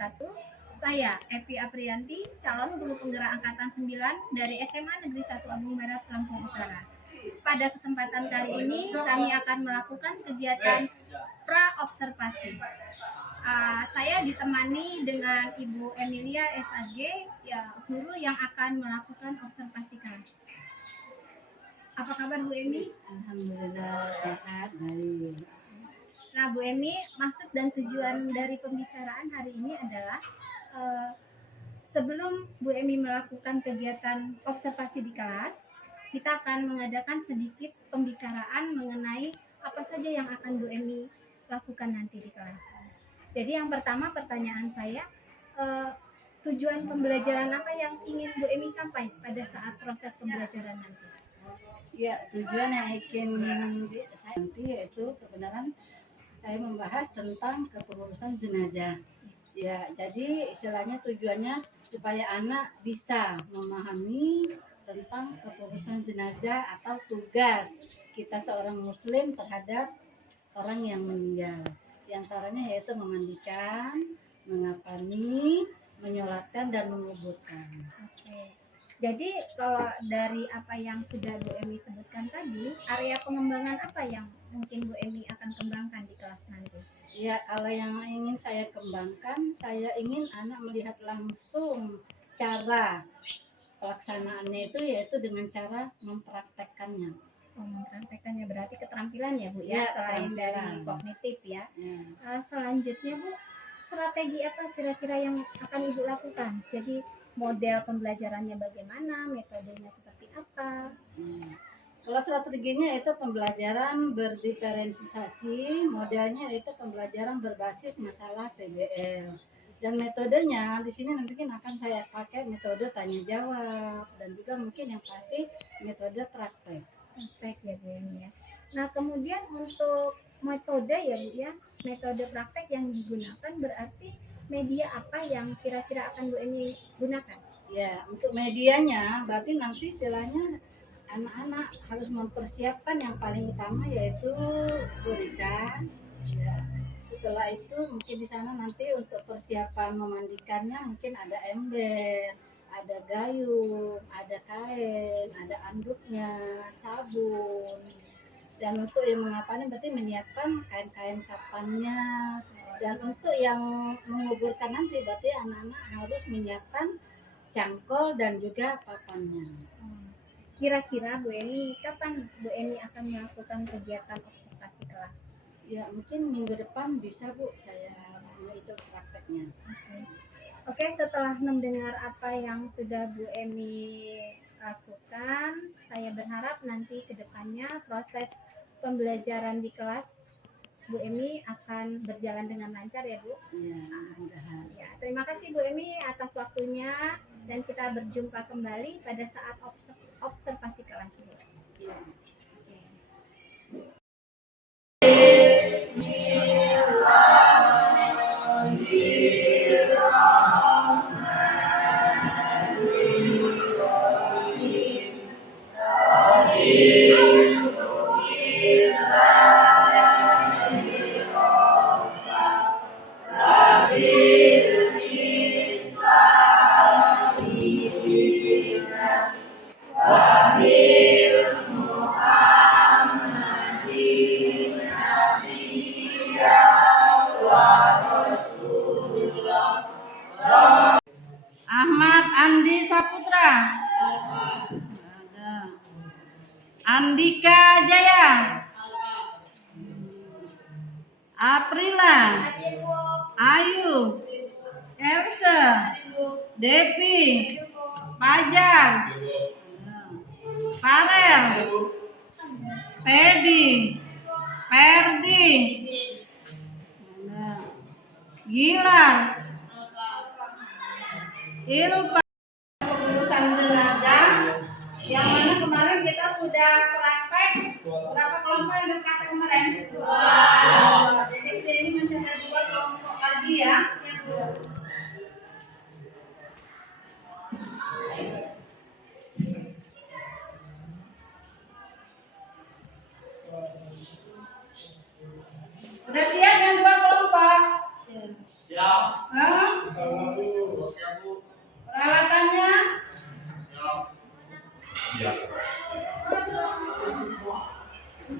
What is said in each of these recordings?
wabarakatuh. Saya Evi Aprianti, calon guru penggerak angkatan 9 dari SMA Negeri 1 Agung Barat, Lampung Utara. Pada kesempatan kali ini kami akan melakukan kegiatan pra-observasi. Saya ditemani dengan Ibu Emilia SAG, ya, guru yang akan melakukan observasi kelas. Apa kabar Bu Emi? Alhamdulillah sehat, baik. Nah Bu Emi, maksud dan tujuan dari pembicaraan hari ini adalah sebelum Bu Emi melakukan kegiatan observasi di kelas, kita akan mengadakan sedikit pembicaraan mengenai apa saja yang akan Bu Emi lakukan nanti di kelas. Jadi yang pertama pertanyaan saya, tujuan pembelajaran apa yang ingin Bu Emi capai pada saat proses pembelajaran nanti? Ya, tujuan yang ingin saya nanti yaitu kebenaran saya membahas tentang kepengurusan jenazah. Ya, jadi istilahnya tujuannya supaya anak bisa memahami tentang kepengurusan jenazah atau tugas kita seorang muslim terhadap orang yang meninggal. Di antaranya yaitu memandikan, mengapani, menyolatkan dan menguburkan. Oke. Jadi kalau dari apa yang sudah Bu Emi sebutkan tadi, area pengembangan apa yang mungkin Bu Emi akan kembangkan di kelas nanti? Ya, kalau yang ingin saya kembangkan, saya ingin anak melihat langsung cara pelaksanaannya itu yaitu dengan cara mempraktekkannya. Mempraktekkannya berarti keterampilan ya Bu ya, selain dari kognitif ya. Selanjutnya Bu, strategi apa kira-kira yang akan Ibu lakukan? Jadi model pembelajarannya bagaimana, metodenya seperti apa? Kalau strateginya itu pembelajaran berdiferensiasi, modelnya itu pembelajaran berbasis masalah PBL. Dan metodenya di sini mungkin akan saya pakai metode tanya jawab dan juga mungkin yang pasti metode praktek. Praktek ya Bu ya. Nah kemudian untuk metode ya Bu ya, metode praktek yang digunakan berarti media apa yang kira-kira akan Bu Emi gunakan? Ya, untuk medianya berarti nanti istilahnya anak-anak harus mempersiapkan yang paling utama yaitu boneka. Ya. Setelah itu mungkin di sana nanti untuk persiapan memandikannya mungkin ada ember, ada gayung, ada kain, ada anduknya, sabun. Dan untuk yang mengapani berarti menyiapkan kain-kain kapannya. Dan untuk yang menguburkan nanti berarti anak-anak harus menyiapkan cangkol dan juga papannya. Kira-kira Bu Emi, kapan Bu Emi akan melakukan kegiatan observasi kelas? Ya mungkin minggu depan bisa Bu, saya itu prakteknya. Oke, setelah mendengar apa yang sudah Bu Emi lakukan, saya berharap nanti ke depannya proses pembelajaran di kelas Bu Emi akan berjalan dengan lancar ya Bu. Ya, mudah-mudahan. Ya, terima kasih Bu Emi atas waktunya dan kita berjumpa kembali pada saat observasi kelas Bu. Ya. Ahmad Andi Saputra, Andika Jaya, Aprila, Ayu, Elsa, Devi, Fajar, Farel, Feby, Ferdi, Gilar, Ilpa. Pengurusan jenazah yang mana kemarin kita sudah praktek. Berapa kelompok yang berpraktek kemarin? Jadi di sini masih ada 2 kelompok lagi ya. Udah siap yang 2 kelompok? Siap. Ya,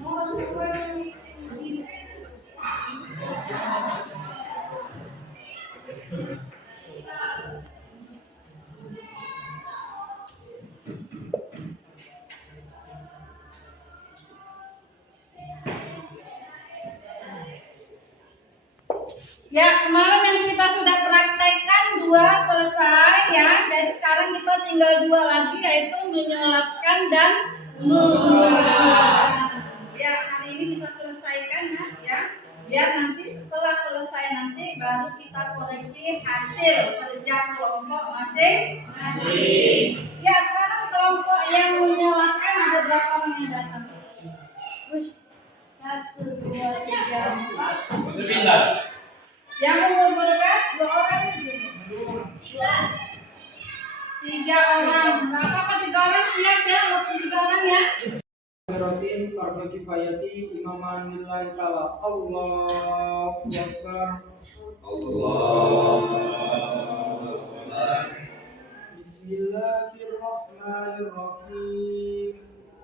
kemarin yang kita sudah praktekkan 2 selesai ya. Jadi sekarang kita tinggal 2 lagi, yaitu menyolatkan dan mengulang. Ya, hari ini kita selesaikan ya. Biar nanti setelah selesai nanti baru kita koreksi hasil kerja kelompok masing-masing. Ya, sekarang kelompok yang menyolatkan ada berapa orang yang datang? Terus 1, 2, 3, 4. Yang mengumpulkan 2 orang itu. 3 orang. Nggak apa-apa 3 orang siap ya, walaupun 3 orang ya. Rotin fardu kifayati imaman lillahi ta'ala. Allahu Akbar. Allahu Akbar. Bismillahirrahmanirrahim.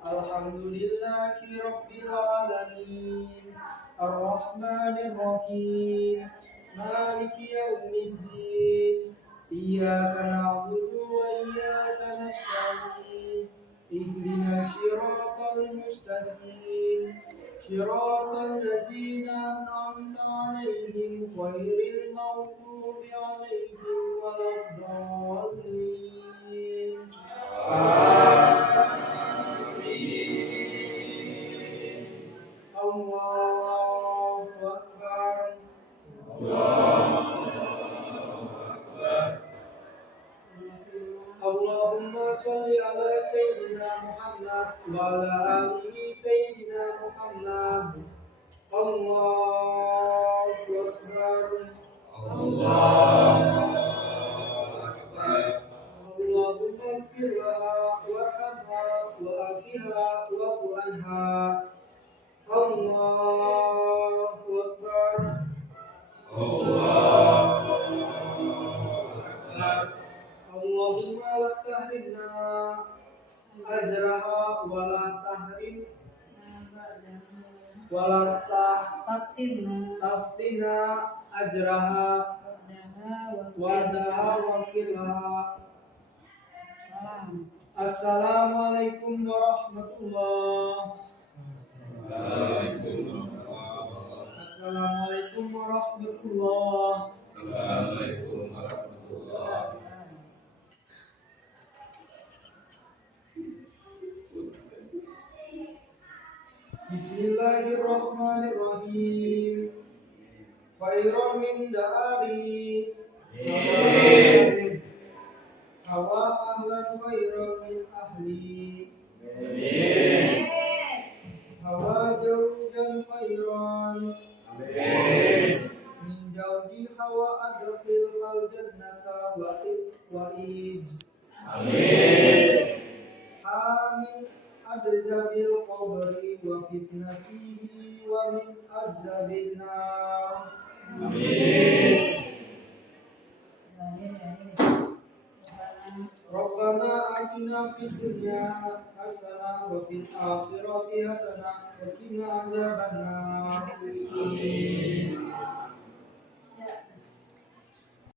Alhamdulillahi rabbil alamin. Ar-Rahmanir-Rahim. Maliki yaumiddin. Iyyaka na'budu wa iyyaka nasta'in. Ihdinas siratal mustaqim. Siratal ladzina an'amta 'alaihim ghairil maghdubi 'alaihim waladdallin. Allahu Akbar. Allahumma sholli ala sayyidina Muhammad wa ala alihi sayyidina Muhammad. Allahu Akbar. Allahu Akbar. Allahumma ighfir laha warhamha wa'afiha wa'fu anha. Allahu Akbar. Allahu Akbar. Allahumma la tahrimna ajraha wa la tahrim wa la taftina ajraha wa daha wa filaha. Assalamualaikum warahmatullahi. Assalamualaikum warahmatullahi. Assalamualaikum warahmatullahi. Bismillahirrahmanirrahim. Khairun min dari. Hawa ahlan khairun min ahli. Hawa jaujan khairan. Min jauji hawa adkhil al jannata wa ij. Amin. Adzabil qabri wa fitnatihi wa min azabil nar. Rabbana atina fid dunya hasanah wa fil akhirati hasanah wa qina adzabannar.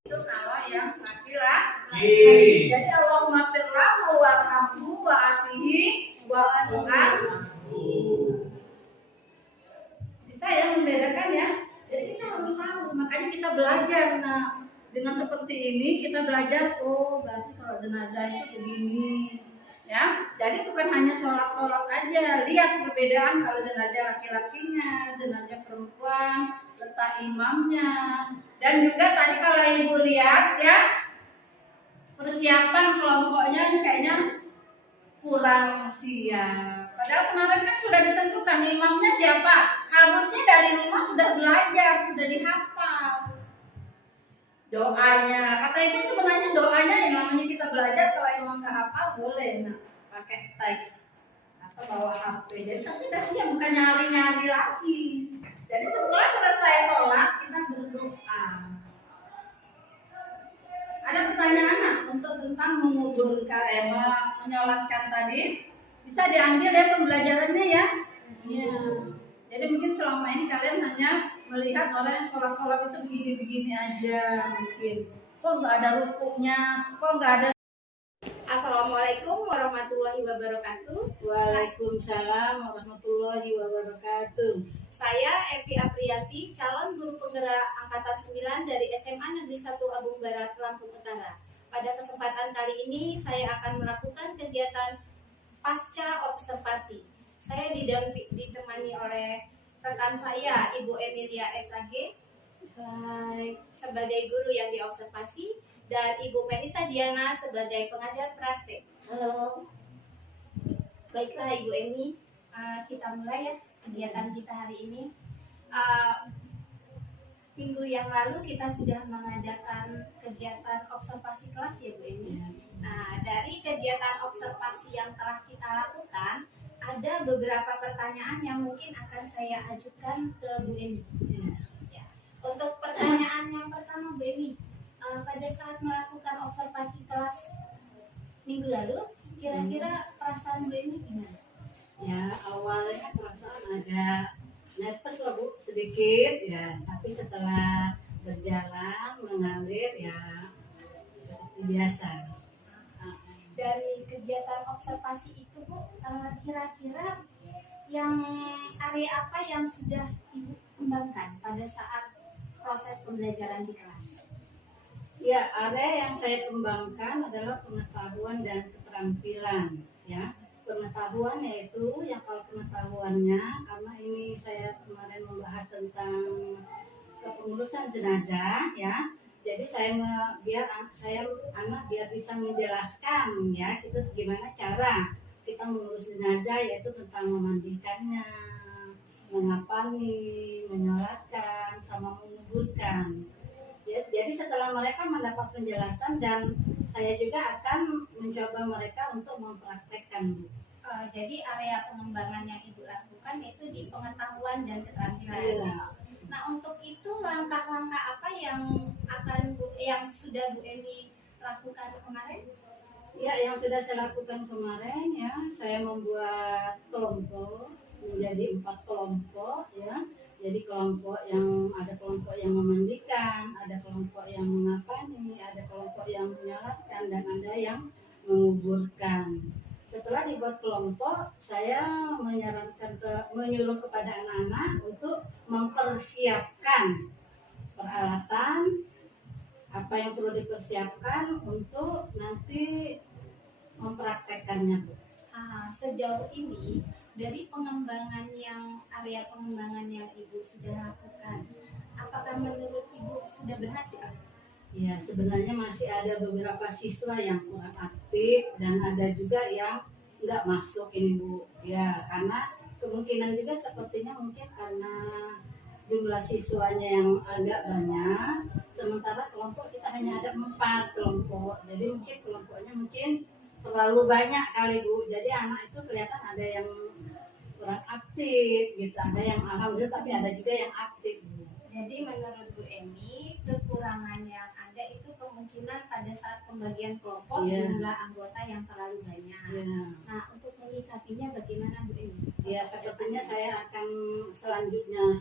Itu kalau yang laki-laki. Jadi Allahumma firlahu warhamhu wa'afihi wa'anhu. Bisa ya membedakan ya. Jadi kita harus tahu, makanya kita belajar. Nah, dengan seperti ini kita belajar, oh berarti sholat jenazah itu begini. Ya, jadi bukan hanya sholat aja, lihat perbedaan kalau jenazah laki-lakinya, jenazah perempuan, letak imamnya, dan juga tadi kalau ibu lihat ya persiapan kelompoknya kayaknya kurang siap. Padahal kemarin kan sudah ditentukan imamnya siapa, harusnya dari rumah sudah belajar, sudah dihafal doanya. Kata ibu sebenarnya doanya yang namanya kita belajar, kalau emang nggak hafal boleh pakai teks atau bawa HP. Jadi tapi udah siap, bukan nyari-nyari lagi. Jadi setelah selesai sholat kita berdoa. Ada pertanyaan untuk tentang menguburkan, menyolatkan tadi? Bisa diambil ya pembelajarannya ya. Ya. selama ini kalian hanya melihat orang yang sholat itu begini-begini aja mungkin. Kok nggak ada rukuknya, kok nggak ada. Assalamualaikum warahmatullahi wabarakatuh. Waalaikumsalam warahmatullahi wabarakatuh. Saya Evi Aprianti, calon guru penggerak angkatan 9 dari SMA Negeri 1 Agung Barat, Lampung Utara. Pada kesempatan kali ini saya akan melakukan kegiatan pasca observasi. Saya ditemani oleh rekan saya, Ibu Emilia SAG, sebagai guru yang diobservasi, dan Ibu Penita Diana sebagai pengajar praktek. Halo. Baiklah Ibu Emi, kita mulai ya kegiatan kita hari ini. Minggu yang lalu kita sudah mengadakan kegiatan observasi kelas ya Bu Emi. Nah, dari kegiatan observasi yang telah kita lakukan, ada beberapa pertanyaan yang mungkin akan saya ajukan ke Bu Emi. Ya. Untuk pertanyaan yang pertama Bu Emi, pada saat melakukan observasi kelas minggu lalu, kira-kira perasaan Bu Emi gimana? Ya, awalnya perasaan agak nervous lah Bu, sedikit ya, tapi setelah berjalan mengalir ya seperti biasa. Dari kegiatan observasi itu Bu, kira-kira yang area apa yang sudah Ibu kembangkan pada saat proses pembelajaran di kelas? Ya, area yang saya kembangkan adalah pengetahuan dan keterampilan ya. Pengetahuan yaitu yang kalau pengetahuannya, karena ini saya kemarin membahas tentang kepengurusan jenazah ya, jadi biar anak bisa menjelaskan ya itu gimana cara kita mengurus jenazah, yaitu tentang memandikannya, mengapani, menyolatkan, sama menguburkan. Jadi setelah mereka mendapat penjelasan, dan saya juga akan mencoba mereka untuk mempraktekkan. Jadi area pengembangan yang Ibu lakukan itu di pengetahuan dan keterampilan. Iya. Nah, untuk itu langkah-langkah apa yang sudah Bu Emi lakukan kemarin? Ya, yang sudah saya lakukan kemarin ya, saya membuat kelompok menjadi 4 kelompok ya. Jadi ada kelompok yang memandikan, ada kelompok yang mengapani, ada kelompok yang menyolatkan, dan ada yang menguburkan. Setelah dibuat kelompok, saya menyuruh kepada anak-anak untuk mempersiapkan peralatan apa yang perlu dipersiapkan untuk nanti mempraktekkannya. Sejauh ini dari area pengembangan yang Ibu sudah lakukan, apakah menurut Ibu sudah berhasil? Ya, sebenarnya masih ada beberapa siswa yang kurang aktif, dan ada juga yang nggak masuk ini Bu. Ya, karena kemungkinan juga sepertinya mungkin karena jumlah siswanya yang agak banyak, sementara kelompok kita hanya ada 4 kelompok. Jadi mungkin kelompoknya terlalu banyak kali Bu. Jadi anak itu kelihatan ada yang kurang aktif gitu, ada yang alhamdulillah, tapi ada juga yang aktif Bu. Jadi menurut Bu Emi, kekurangan yang ada itu kemungkinan pada saat pembagian kelompok, jumlah anggota yang terlalu banyak. Nah, untuk menyikapinya bagaimana Bu Emi? Ya, sepertinya saya akan selanjutnya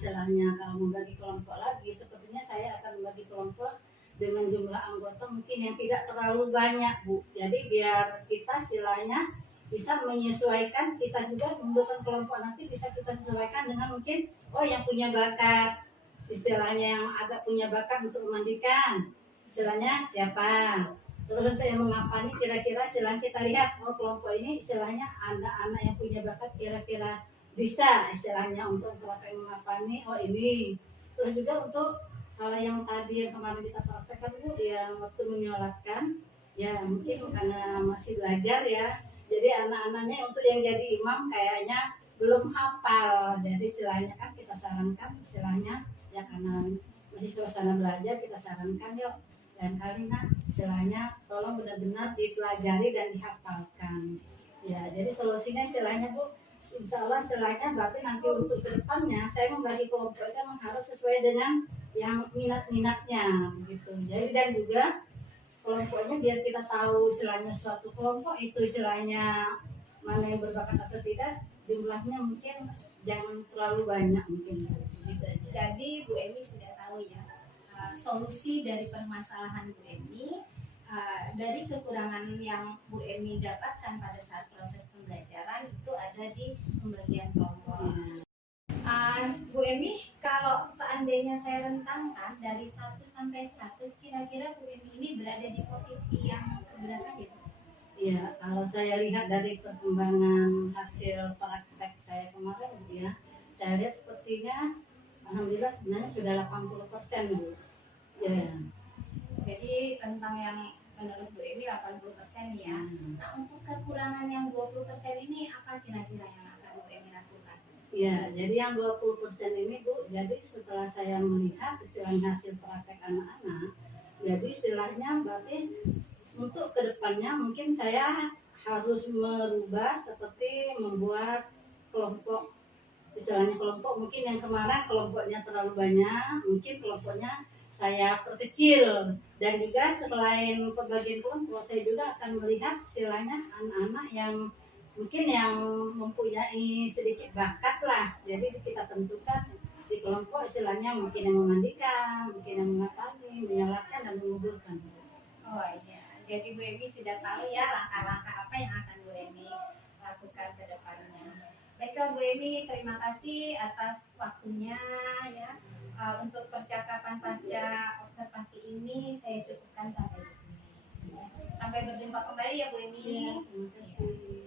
kalau membagi kelompok lagi, sepertinya saya akan membagi kelompok dengan jumlah anggota mungkin yang tidak terlalu banyak Bu. Jadi biar kita istilahnya bisa menyesuaikan, kita juga membuat kelompok nanti bisa kita sesuaikan dengan mungkin yang punya bakat, istilahnya yang agak punya bakat untuk memandikan, istilahnya siapa. Terus untuk yang mengapani, kira-kira istilahnya kita lihat kelompok ini istilahnya anak-anak yang punya bakat kira-kira bisa istilahnya untuk praktek mengapani, ini. Terus juga untuk hal yang tadi yang kemarin kita praktekkan Bu, yang waktu menyolatkan ya, mungkin karena masih belajar ya, jadi anak-anaknya untuk yang jadi imam kayaknya belum hafal. Jadi istilahnya kan kita sarankan istilahnya ya, karena masih suasana belajar, kita sarankan yuk dan kali istilahnya tolong benar-benar dipelajari dan dihafalkan. Ya, jadi solusinya istilahnya Bu, insya Allah istilahnya berarti nanti untuk kedepannya saya membagi kelompok itu harus sesuai dengan yang minat-minatnya gitu. Jadi dan juga kelompoknya biar kita tahu istilahnya suatu kelompok itu istilahnya mana yang berbakat atau tidak, jumlahnya mungkin jangan terlalu banyak mungkin gitu aja. Jadi Bu Emi sudah tahu ya solusi dari permasalahan Bu Emi dari kekurangan yang Bu Emi dapatkan pada saat proses pembelajaran itu ada di pembagian kelompok. Bu Emi, kalau seandainya saya rentangkan dari 1 sampai 100, kira-kira Bu Emi ini berada di posisi yang keberapa ya Bu? Ya, kalau saya lihat dari perkembangan hasil praktek saya kemarin ya, saya lihat sepertinya alhamdulillah sebenarnya sudah 80% Bu. Ya. Jadi tentang yang menurut Bu Emi 80% ya. Nah, untuk kekurangan yang 20% ini apa kira-kira yang akan Bu Emi lakukan? Ya, jadi yang 20% ini Bu, jadi setelah saya melihat istilahnya hasil praktek anak-anak, jadi istilahnya berarti untuk kedepannya mungkin saya harus merubah seperti membuat kelompok, istilahnya kelompok mungkin yang kemarin kelompoknya terlalu banyak, mungkin kelompoknya saya perkecil. Dan juga selain pembagian kelompok, saya juga akan melihat istilahnya anak-anak yang mungkin yang mempunyai sedikit bakat lah, jadi kita tentukan di kelompok istilahnya mungkin yang memandikan, mungkin yang mengapani, menyalatkan dan menguburkan. Oh iya, jadi Bu Emi sudah tahu ya langkah-langkah apa yang akan Bu Emi lakukan ke depannya. Baiklah Bu Emi, terima kasih atas waktunya ya. Untuk percakapan pasca observasi ini saya cukupkan sampai di sini. Sampai berjumpa kembali ya Bu Emi. Ya, terima kasih.